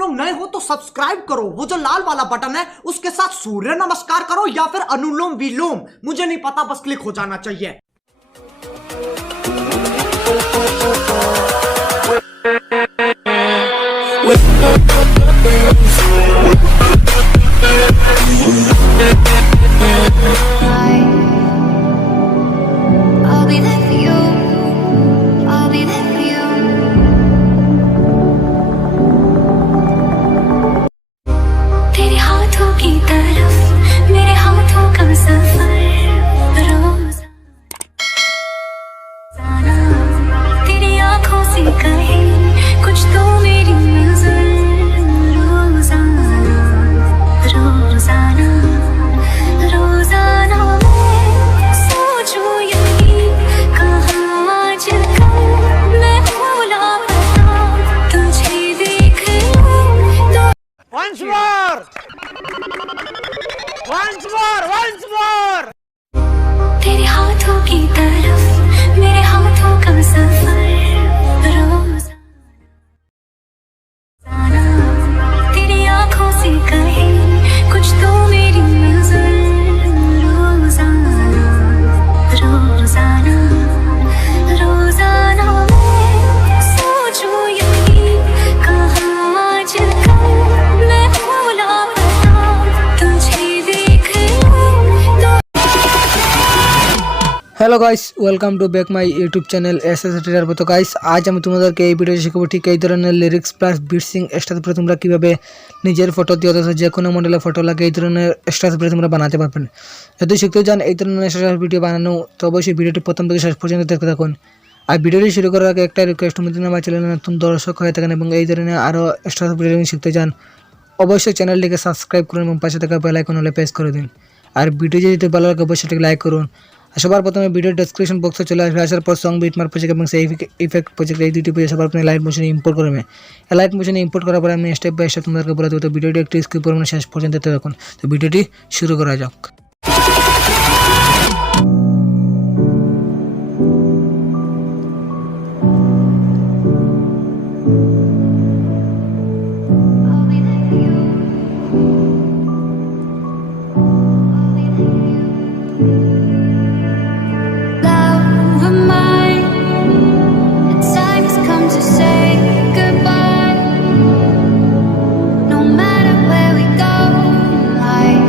लोग नए हो तो सब्सक्राइब करो, वो जो लाल वाला बटन है उसके साथ सूर्य नमस्कार करो या फिर अनुलोम विलोम, मुझे नहीं पता, बस क्लिक हो जाना चाहिए। I'll be there for you. I'll be there for you. तेरे हाथों की तरफ मेरे हाथों का सफर रोजाना तेरी आंखों से कहे कुछ तो मेरी नजर रोजाना रोजाना रोजाना मैं सोचूं यही कहाँ आजकल मैं भूला पता तुझे देख लूं तो Once more! Once more! Once more! तेरे हाथों की तरफ मेरे हाथों का सफर रोजाना तेरी आंखों से कहे कुछ तो मेरी नजर रोजाना रोजाना रोजाना मैं सोचूं यही कहाँ आजकल मैं भूला पता तुझे देख लूं तो hello guys, welcome to back my YouTube channel 𝐿𝐴𝐵𝐷। তো গাইস, আজ আমি তোমাদেরকে এই ভিডিওতে শেখাবো ঠিক এই ধরনের লিরিক্স প্লাস বিটসিং স্টার উপরে তোমরা কিভাবে নিজের ফটো দিয়ে অথবা যে কোনো মডেলের ফটো লাগে এই ধরনের স্টার উপরে তোমরা বানাতে পারবেন। যদি শিখতে চান এই ধরনের স্টার ভিডিও বানানো, তো অবশ্যই ভিডিওটি প্রথম থেকে শেষ পর্যন্ত দেখতে থাকুন। আর ভিডিওটি শুরু করার আগে একটা রিকোয়েস্ট, তুমি যদি আমার চ্যানেলে নতুন দর্শক হয়ে থাকেন এবং এই ধরনের আরও স্টার ভিডিও শিখতে চান, অবশ্যই চ্যানেলটিকে সাবস্ক্রাইব করুন এবং পাশে থাকা বেল আইকন হলে প্রেস করে দিন। আর ভিডিও যদি ভালো লাগে অবশ্যই এটাকে লাইক করুন। আর সবার প্রথমে ভিডিও ডেসক্রিপশন বক্সে চলে আসবে, আসার পর সং বিটমার প্রজেক্ট এবং সেই ইফেক্ট প্রজেক্ট এই দুটি প্রজেক্ট সবার প্রথমে লাইট মোশনে ইম্পোর্ট করবে। লাইট মোশনে ইম্পোর্ট করার পরে আমি স্টেপ বাই স্টেপ তোমাদেরকে বলে দেবো। তো ভিডিওটি একটু স্কিপ করবেন, শেষ পর্যন্ত দেখতে থাকুন। তো ভিডিওটি শুরু করা যাক। I'll be there for you. I'll be there for you. Love of mine, the time has come to say goodbye. No matter where we go in life,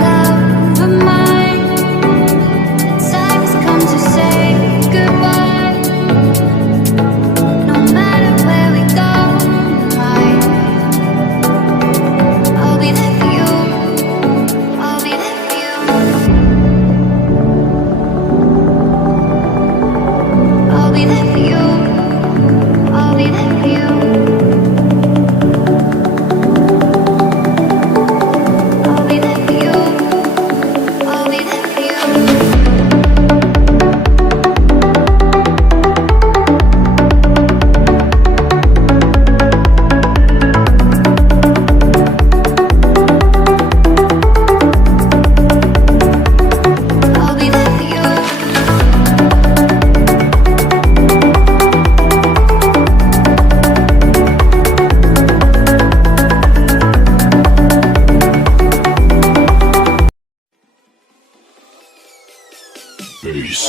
Love of mine, the time has come to say goodbye. No matter where we go, I'll be there for you. I'll be there for you. I'll be there for you. I'll be there for you. I'll be there for you. I'll be there for you. I'll be there for you. Peace.